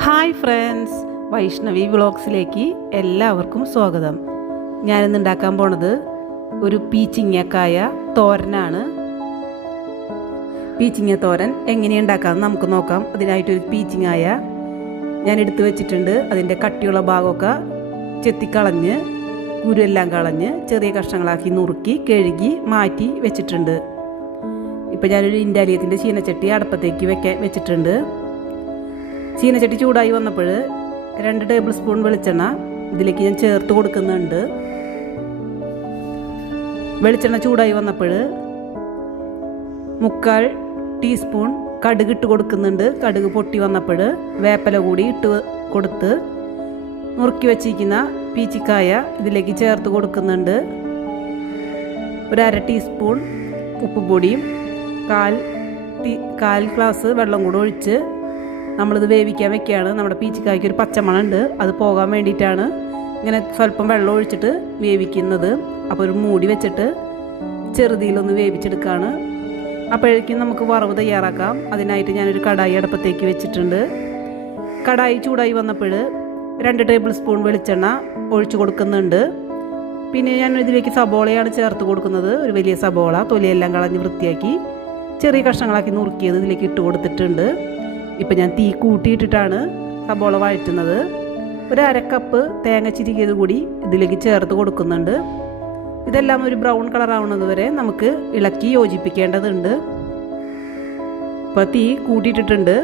Hi friends, Vaishnavi വ്ളോഗ്സിലേക്ക് എല്ലാവർക്കും സ്വാഗതം. ഞാനിന്ന് ഉണ്ടാക്കാൻ പോണത് ഒരു പീച്ചിങ്ങക്കായ തോരനാണ്. പീച്ചിങ്ങ തോരൻ എങ്ങനെയാണ് ഉണ്ടാക്കാമെന്ന് നമുക്ക് നോക്കാം. അതിനായിട്ടൊരു പീച്ചിങ്ങായ ഞാൻ എടുത്തു വെച്ചിട്ടുണ്ട്. അതിൻ്റെ കട്ടിയുള്ള ഭാഗമൊക്കെ ചെത്തിക്കളഞ്ഞ് കുരുവെല്ലാം കളഞ്ഞ് ചെറിയ കഷ്ണങ്ങളാക്കി നുറുക്കി കഴുകി മാറ്റി വെച്ചിട്ടുണ്ട്. ഇപ്പം ഞാനൊരു ഇൻഡാലിയത്തിൻ്റെ ചീനച്ചട്ടി അടുപ്പത്തേക്ക് വെച്ചിട്ടുണ്ട്. ചീനച്ചട്ടി ചൂടായി വന്നപ്പോൾ 2 ടേബിൾ സ്പൂൺ വെളിച്ചെണ്ണ ഇതിലേക്ക് ഞാൻ ചേർത്ത് കൊടുക്കുന്നുണ്ട്. വെളിച്ചെണ്ണ ചൂടായി വന്നപ്പോൾ 1/4 ടീസ്പൂൺ കടുക് ഇട്ട് കൊടുക്കുന്നുണ്ട്. കടുക് പൊട്ടി വന്നപ്പോൾ വേപ്പില കൂടി ഇട്ട് കൊടുത്ത് നുറുക്കി വെച്ചിരിക്കുന്ന പീച്ചിക്കായ ഇതിലേക്ക് ചേർത്ത് കൊടുക്കുന്നുണ്ട്. 1/2 ടീസ്പൂൺ ഉപ്പുപൊടിയും 1/4 ഗ്ലാസ് വെള്ളം കൂടെ ഒഴിച്ച് നമ്മളിത് വേവിക്കാൻ വെക്കുകയാണ്. നമ്മുടെ പീച്ചിക്കായ്ക്ക് ഒരു പച്ചമണം ഉണ്ട്, അത് പോകാൻ വേണ്ടിയിട്ടാണ് ഇങ്ങനെ സ്വല്പം വെള്ളം ഒഴിച്ചിട്ട് വേവിക്കുന്നത്. അപ്പോൾ ഒരു മൂടി വെച്ചിട്ട് ചെറുതിയിലൊന്ന് വേവിച്ചെടുക്കുകയാണ്. അപ്പോഴേക്കും നമുക്ക് വറവ് തയ്യാറാക്കാം. അതിനായിട്ട് ഞാനൊരു കടായി അടുപ്പത്തേക്ക് വെച്ചിട്ടുണ്ട്. കടായി ചൂടായി വന്നപ്പോൾ 2 ടേബിൾ സ്പൂൺ വെളിച്ചെണ്ണ ഒഴിച്ച് കൊടുക്കുന്നുണ്ട്. പിന്നെ ഞാൻ ഇതിലേക്ക് സബോളയാണ് ചേർത്ത് കൊടുക്കുന്നത്. ഒരു വലിയ സബോള തൊലിയെല്ലാം കളഞ്ഞ് വൃത്തിയാക്കി ചെറിയ കഷ്ണങ്ങളാക്കി നുറുക്കിയത് ഇതിലേക്ക് ഇട്ട് കൊടുത്തിട്ടുണ്ട്. ഇപ്പം ഞാൻ തീ കൂട്ടിയിട്ടിട്ടാണ് സബോള വഴറ്റുന്നത്. 1/2 കപ്പ് തേങ്ങ ചിരികിയത് കൂടി ഇതിലേക്ക് ചേർത്ത് കൊടുക്കുന്നുണ്ട്. ഇതെല്ലാം ഒരു ബ്രൗൺ കളറാവുന്നത് വരെ നമുക്ക് ഇളക്കി യോജിപ്പിക്കേണ്ടതുണ്ട്. ഇപ്പോൾ തീ കൂട്ടിയിട്ടിട്ടുണ്ട്.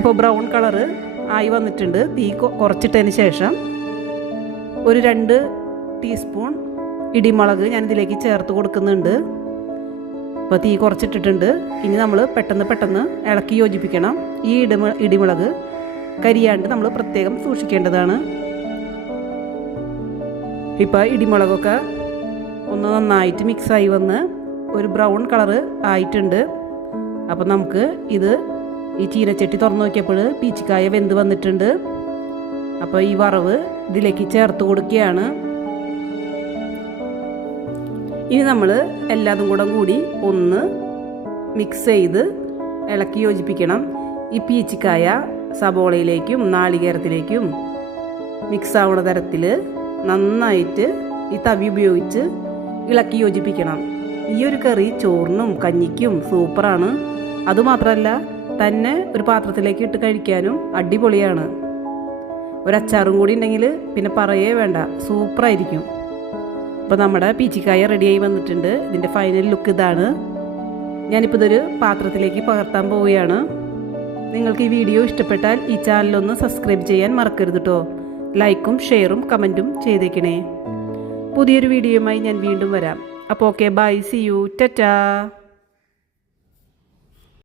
ഇപ്പോൾ ബ്രൗൺ കളറ് ആയി വന്നിട്ടുണ്ട്. തീ കുറച്ചിട്ടതിന് ശേഷം ഒരു 2 ടീസ്പൂൺ ഇടിമുളക് ഞാനിതിലേക്ക് ചേർത്ത് കൊടുക്കുന്നുണ്ട്. അപ്പോൾ തീ കുറച്ചിട്ടിട്ടുണ്ട്. ഇനി നമ്മൾ പെട്ടെന്ന് ഇളക്കി യോജിപ്പിക്കണം. ഈ ഇടിമുളക് കരിയാണ്ട് നമ്മൾ പ്രത്യേകം സൂക്ഷിക്കേണ്ടതാണ്. ഇപ്പോൾ ഇടിമുളകൊക്കെ ഒന്ന് നന്നായിട്ട് മിക്സായി വന്ന് ഒരു ബ്രൗൺ കളറ് ആയിട്ടുണ്ട്. അപ്പോൾ നമുക്ക് ഈ ചീനച്ചട്ടി തുറന്നു നോക്കിയപ്പോൾ പീച്ചിക്കായ വെന്ത് വന്നിട്ടുണ്ട്. അപ്പോൾ ഈ വറവ് ഇതിലേക്ക് ചേർത്ത് കൊടുക്കുകയാണ്. ഇനി നമ്മൾ എല്ലാതും കൂടി ഒന്ന് മിക്സ് ചെയ്ത് ഇളക്കി യോജിപ്പിക്കണം. ഈ പീച്ചിക്കായ സബോളയിലേക്കും നാളികേരത്തിലേക്കും മിക്സ് ആവുന്ന തരത്തിൽ നന്നായിട്ട് ഈ തവി ഉപയോഗിച്ച് ഇളക്കി യോജിപ്പിക്കണം. ഈ ഒരു കറി ചോറിനും കഞ്ഞിക്കും സൂപ്പറാണ്. അതുമാത്രമല്ല തന്നെ ഒരു പാത്രത്തിലേക്ക് ഇട്ട് കഴിക്കാനും അടിപൊളിയാണ്. ഒരു അച്ചാറും കൂടി ഉണ്ടെങ്കിൽ പിന്നെ പറയേ വേണ്ട, സൂപ്പറായിരിക്കും. അപ്പോൾ നമ്മുടെ പീച്ചിക്കായ റെഡിയായി വന്നിട്ടുണ്ട്. ഇതിൻ്റെ ഫൈനൽ ലുക്ക് ഇതാണ്. ഞാനിപ്പോൾ ഇതൊരു പാത്രത്തിലേക്ക് പകർത്താൻ പോവുകയാണ്. നിങ്ങൾക്ക് ഈ വീഡിയോ ഇഷ്ടപ്പെട്ടാൽ ഈ ചാനലൊന്ന് സബ്സ്ക്രൈബ് ചെയ്യാൻ മറക്കരുത് കേട്ടോ. ലൈക്കും ഷെയറും കമൻറ്റും ചെയ്തേക്കണേ. പുതിയൊരു വീഡിയോയുമായി ഞാൻ വീണ്ടും വരാം. അപ്പോൾ okay, bye, see you, Tata.